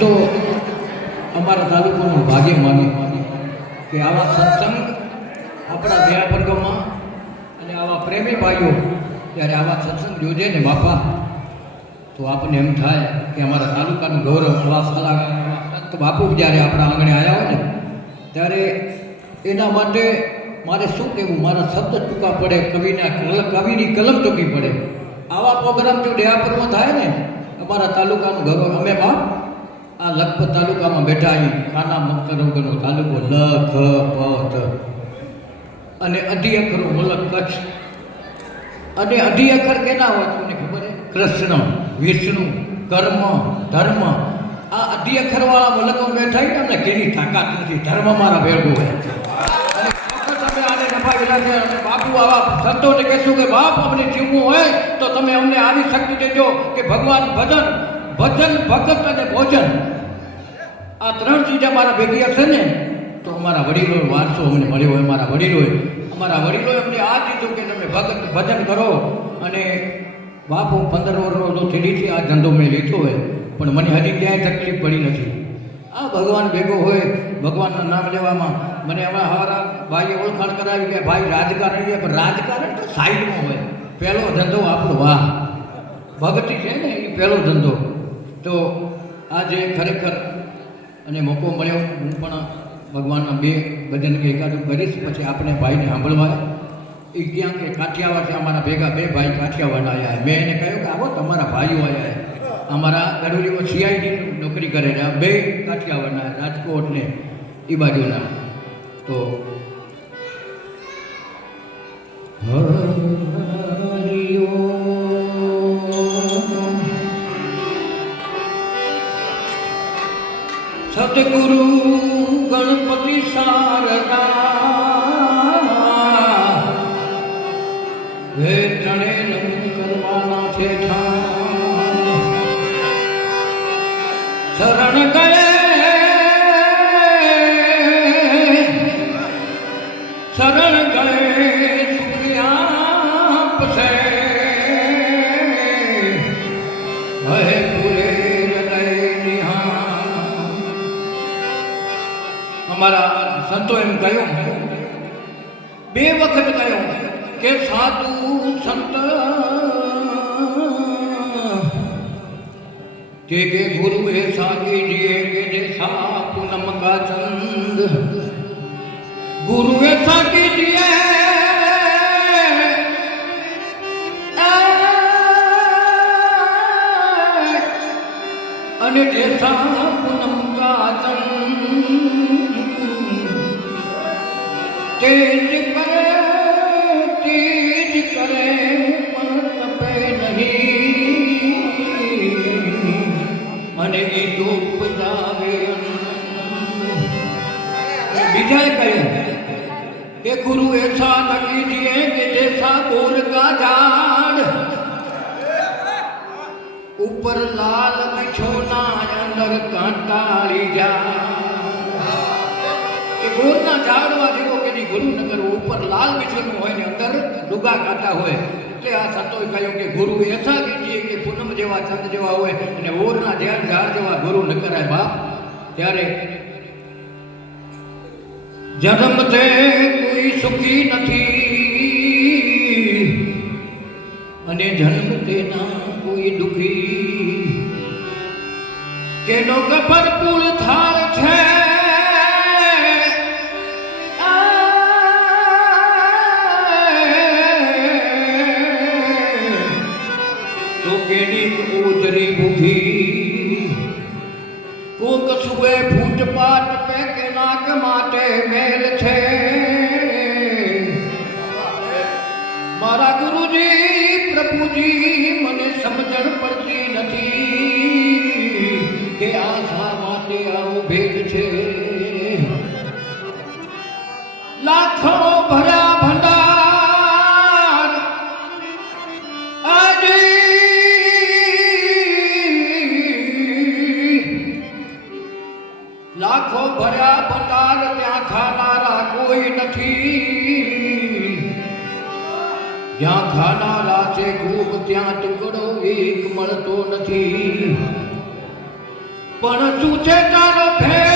તો અમારા તાલુકાનું ભાગ્ય માની કે આવા સત્સંગ આપણા દયા વર્ગમાં અને આવા પ્રેમી ભાઈઓ જ્યારે આવા સત્સંગ જોજે ને બાપા, તો આપણને એમ થાય કે અમારા તાલુકાનું ગૌરવ આવા સાલા સંત બાપુ જ્યારે આપણા આંગણે આવ્યા હોય ને, ત્યારે એના માટે મારે શું કહેવું? મારા શબ્દ ટૂંકા પડે, કવિના કવિની કલમ ટૂંકી પડે. આવા પ્રોગ્રામ જો ડેહાપુરમાં થાય ને, અમારા તાલુકાનું ગૌરવ અમે બાપ આ લખપત તાલુકામાં બેઠા અહીં, ખાના મકરવગરનો તાલુકો લખ ખ અને અઢી અખરો મુલક કચ્છ. અને અઢી અખર કેના હોય તમને ખબર છે? કૃષ્ણ, વિષ્ણુ, કર્મ, ધર્મ. આ અઢી અખરવાળા મુલકો બેઠા ને અમને કેની તાકાત નથી. ધર્મ મારા ભેગો હોય. બાપુ આવા સંતોને કહેશું કે, બાપ, અમને જીવવું હોય તો તમે અમને આવી શક્તિ દેજો કે ભગવાન ભજન ભજન, ભગત અને ભોજન. આ ત્રણ ચીજ અમારા ભેગી હશે ને, તો અમારા વડીલો વારસો અમને મળ્યો હોય, અમારા વડીલોએ અમારા વડીલોએ અમને આ દીધું કે તમે ભગત ભજન કરો અને બાપ પંદર વર્ષનો તો થેલીથી આ ધંધો મેં લીધો હોય. પણ મને હજી ક્યાંય તકલીફ પડી નથી. આ ભગવાન ભેગો હોય, ભગવાનનું નામ લેવામાં મને હમણાં હવારા ભાઈએ ઓળખાણ કરાવી કે ભાઈ રાજકારણ છે પણ રાજકારણ તો સાઈડમાં હોય. પહેલો ધંધો આપણો, વાહ. ભગતી છે ને, એ પહેલો ધંધો. તો આજે ખરેખર અને મોકો મળ્યો. હું પણ ભગવાનના બે ભજન કે એકાદું કરીશ. પછી આપણે ભાઈને સાંભળવા એ ક્યાં કે કાઠિયાવાડ છે, અમારા ભેગા બે ભાઈ કાઠિયાવાડ આવ્યા મેં એને કહ્યું કે આવો, તમારા ભાઈઓ આવ્યા અમારા ગડોલીમાં સીઆઈડી નોકરી કરે છે. બે કાઠિયાવાડના રાજકોટ ને એ બાજુના. તો હરિઓમ સદગુરુ ગણપતિ શારદા. હે ત્રણે નમન કરવાના છે. શરણ કરે શરણ ગયે. સંતો એમ ગયો બે વખત ગયો કે સાધુ સંત, જે કે ગુરુ એ સાગી જીએ કે જૈસા પૂનમ કા ચંદ. ગુરુ એ સાગી જીએ બાપ ત્યારે જન્મતે કોઈ સુખી નથી અને જન્મ તેના કોઈ દુખી. કેનો ગફર પુલ થાળ છે. જ્યાં ખાનારા છે ખૂબ ત્યાં ટુકડો એક મળતો નથી. પણ શું છે તારો ભેદ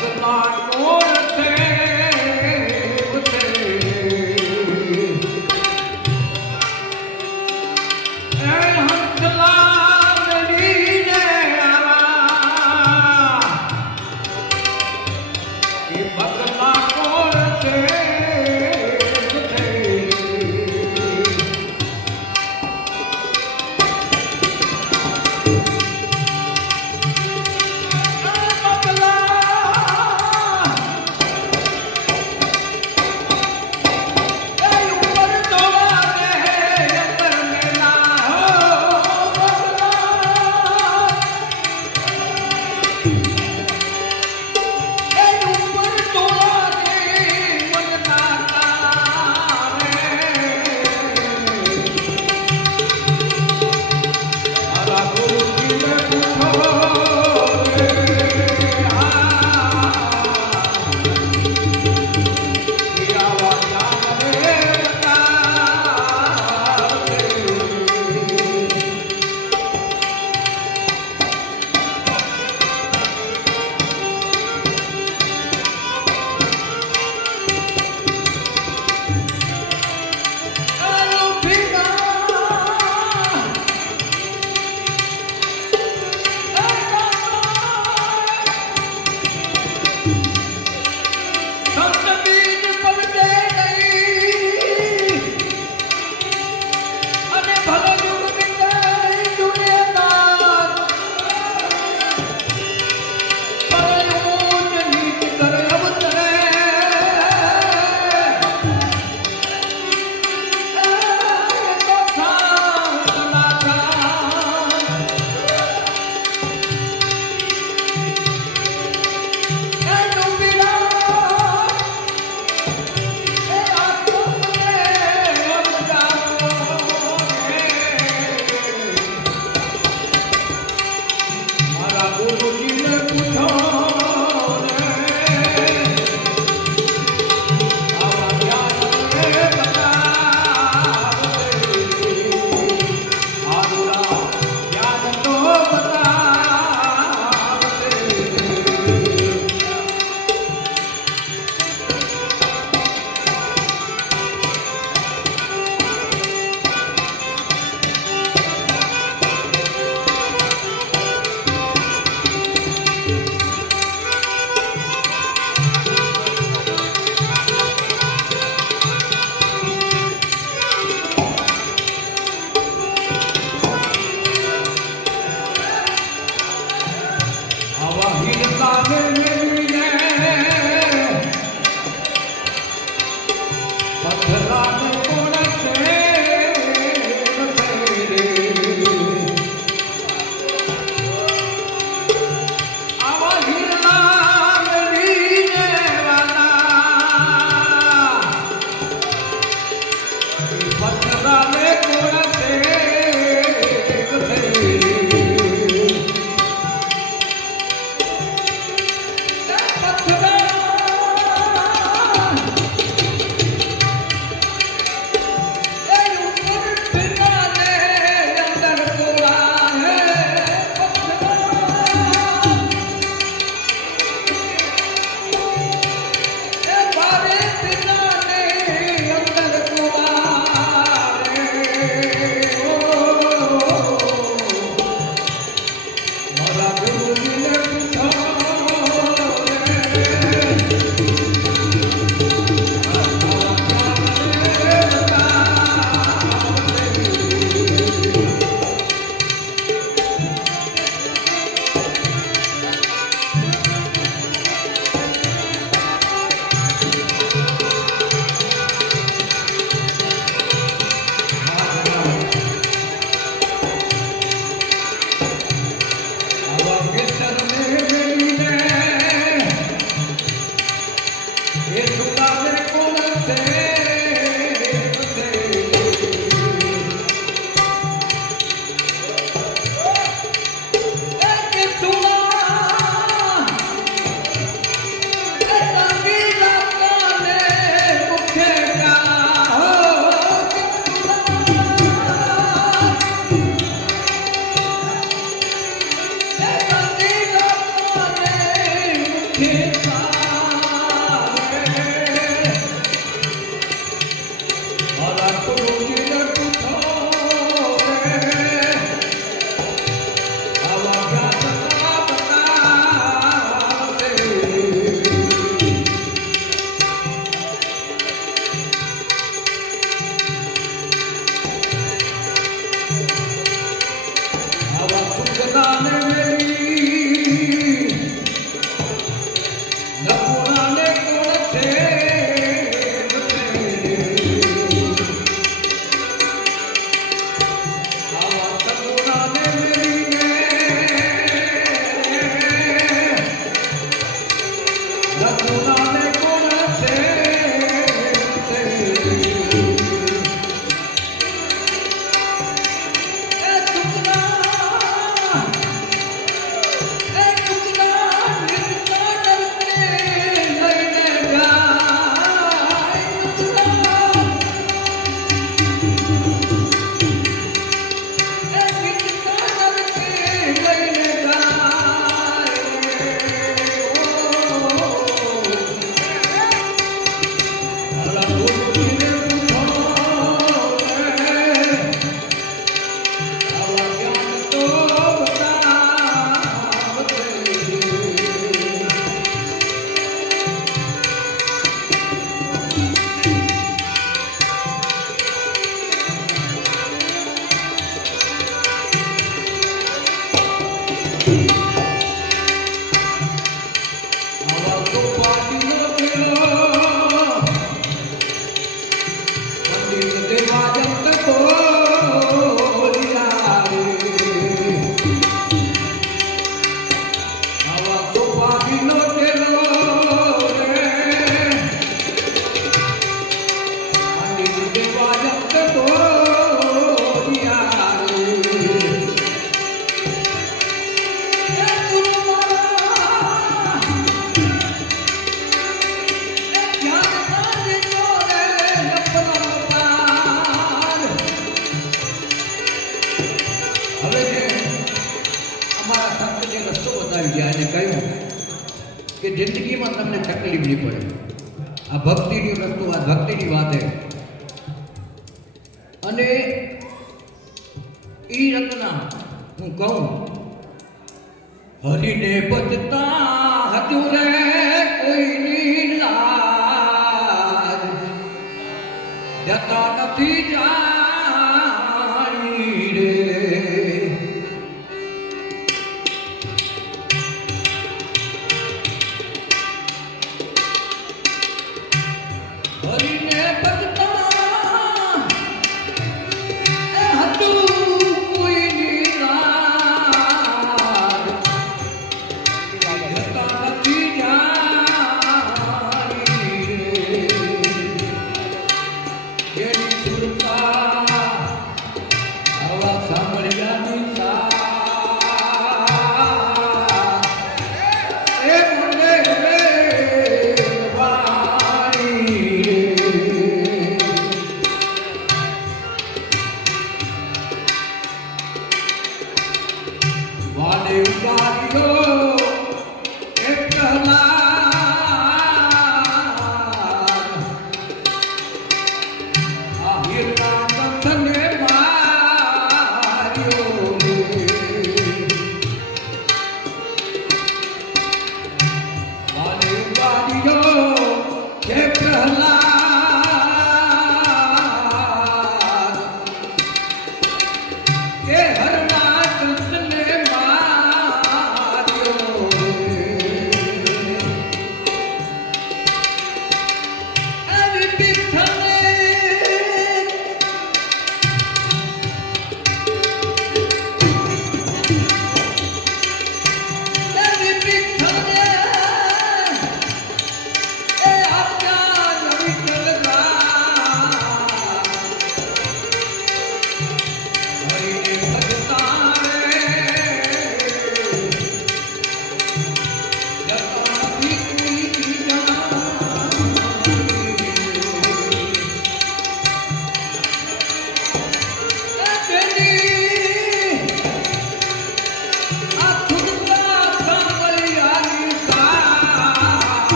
the Lord, all the